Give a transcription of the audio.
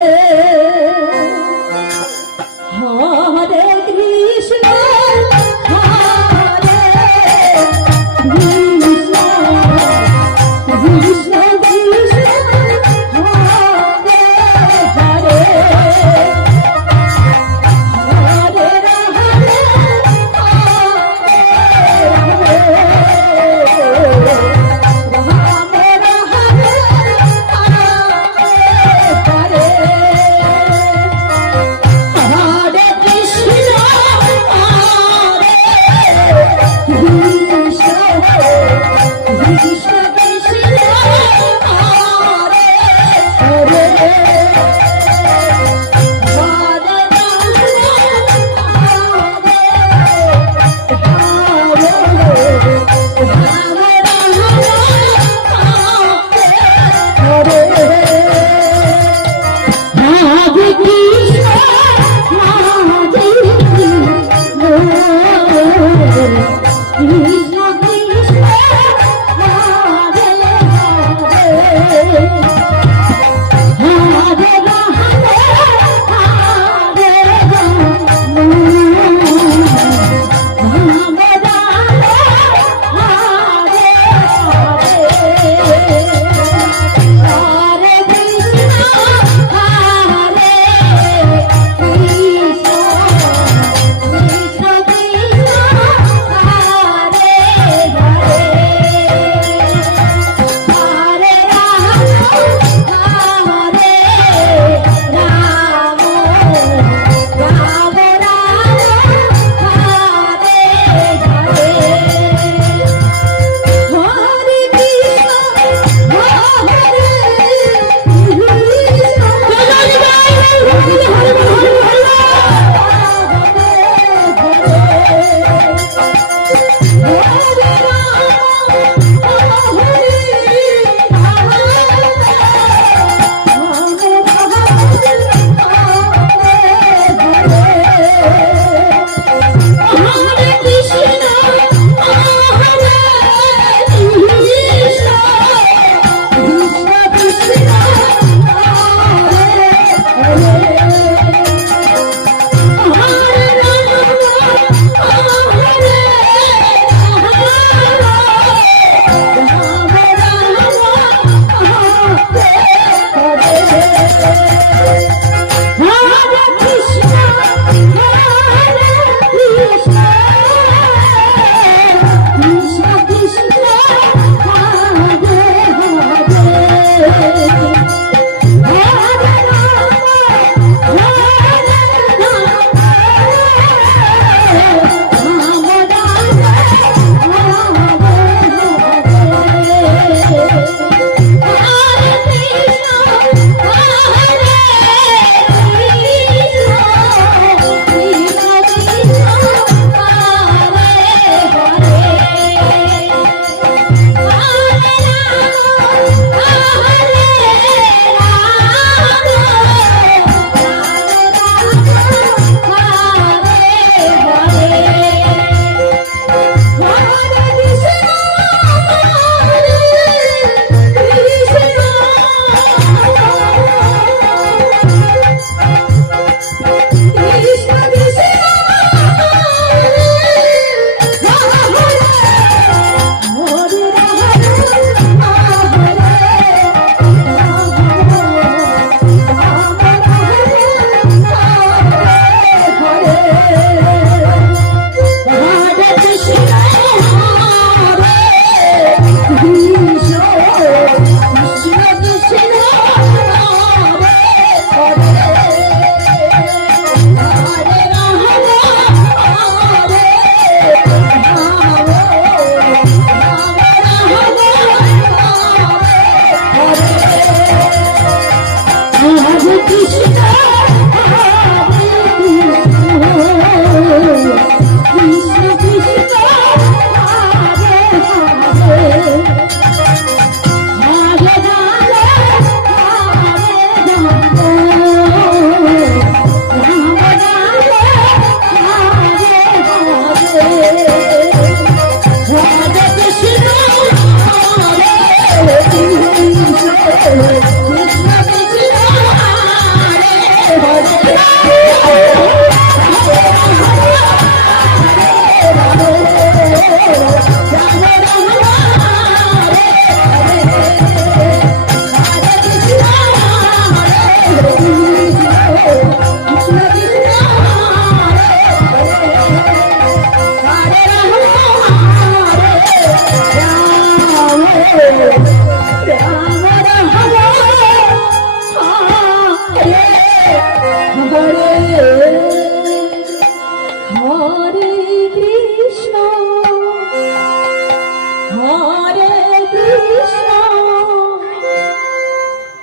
Hey. Thank you.